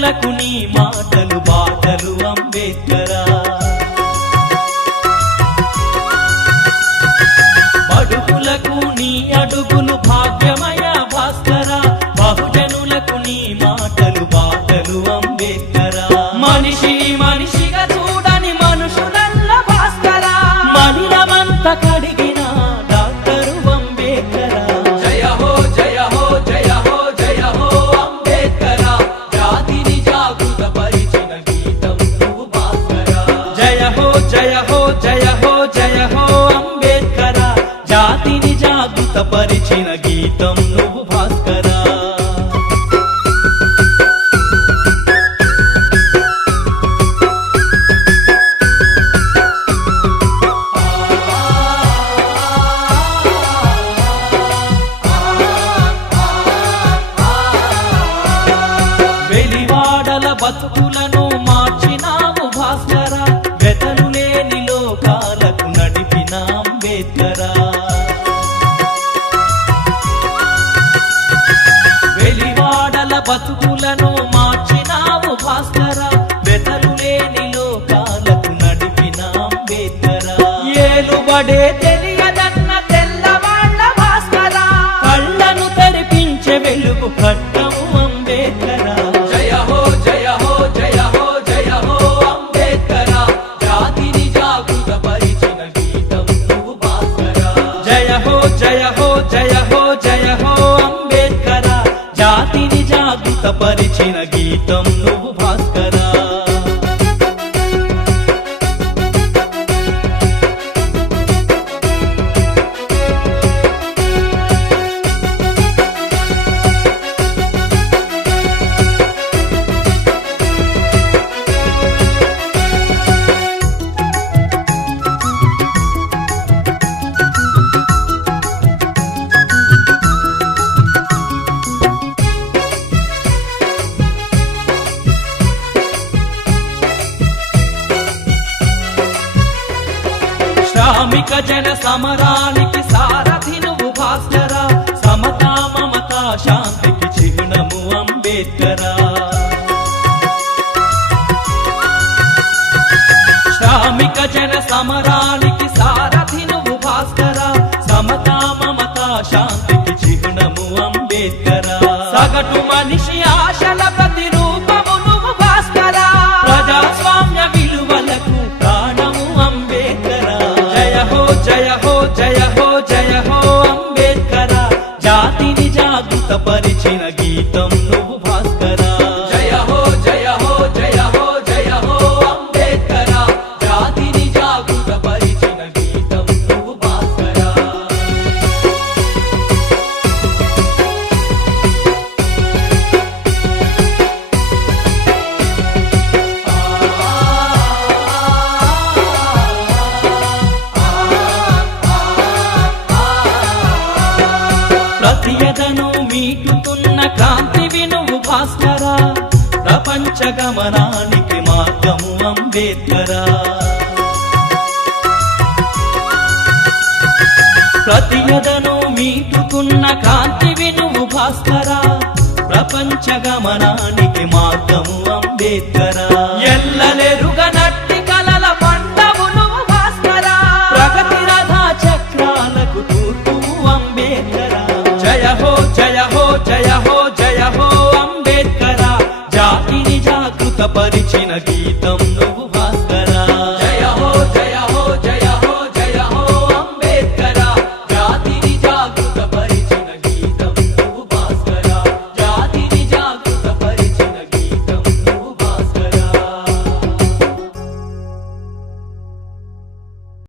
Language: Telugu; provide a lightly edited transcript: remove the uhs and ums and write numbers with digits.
బహుజనులకు నీ మాటలు బాటలు అంబేద్కరా. బడుగులకు నీ అడుగులు భాగ్యమయ భాస్కరా. బహుజనులకు నీ మాటలు బాటలు అంబేద్కరా. మనిషిని మనిషిగా చూడని మనుషులల్ల భాస్కరా. మనిలమంత కడిగిన డాక్టరు అంబేద్కరా. జయ హో జయ హో జయ హో జయ హో అంబేద్కరా. జాతిని జాగృత పరిచిన గీతం నువ్వు భాస్కరా. జయ హో జయ హో జయ హో జయ హో అంబేద్కరా. జాతిని జాగృత పరిచిన గీతం నువ్వు భాస్కరా. వెలివాడల బతుకులను మార్చినావు భాస్కరా. వెతలు లేని లోకాలకు నడిపిన అంబేద్కరా. వెలివాడల బతుకులను మార్చినావు భాస్కరా. వెతలు లేని లోకాలకు నడిపిన అంబేద్కరా. ఏలుబడే తెలియదన్న తెల్లవాళ్ళ భాస్కరా. కళ్ళను తెరిపించే వెలుగు కట్టము అంబేద్కరా. జయ హో జయ హో జయ హో జయ హో అంబేద్కరా. జాతిని జాగృత పరిచిన గీతం నువ్వు భాస్కరా. జయ హో జయ హో జయ హో జయ హో అంబేద్కరా. జాతిని జాగృత పరిచిన గీతం నువ్వు భాస్కరా. శ్రామిక జన సమరానికి సారథి నువ్వు భాస్కరా. సమతా మమతా శాంతికి చిహ్నము అంబేద్కరా. శ్రామిక జన సమరానికి సారథి నువ్వు భాస్కరా. సమతా మమతా శాంతికి చిహ్నము అంబేద్కరా. సగటు మనిషి ఆశల ప్రతిరూపము నువ్వు భాస్కరా. ప్రజాస్వామ్య విలువలకు ప్రాణము అంబేద్కరా. జయ హో జయ హో జయ హో జయ హో అంబేద్కరా. జాతిని జాగృత పరిచిన గీతం నువ్వు భాస్కరా. జయ హో జయ హో జయ హో జయ హో అంబేద్కరా. జాతిని జాగృత పరిచిన గీతం నువ్వు భాస్కరా. ప్రతియదను మీటుతున్న క్రాంతివి నువ్వు భాస్కరా. ప్రపంచ గమనానికి మార్గము అంబేద్కరా. ప్రతియదను మీటుతున్న క్రాంతివి నువ్వు భాస్కరా. ప్రపంచ గమనానికి మార్గము అంబేద్కరా. ఎల్లలెరుగనట్టి కలల పంటవు నువ్వు భాస్కరా. ప్రగతి రథ చక్రాలకు తూర్పు అంబేద్కరా. జయ హో జయ హో జయ హో జయ హో అంబేద్కరా. జాతిని జాగృత పరిచిన గీతం నువ్వు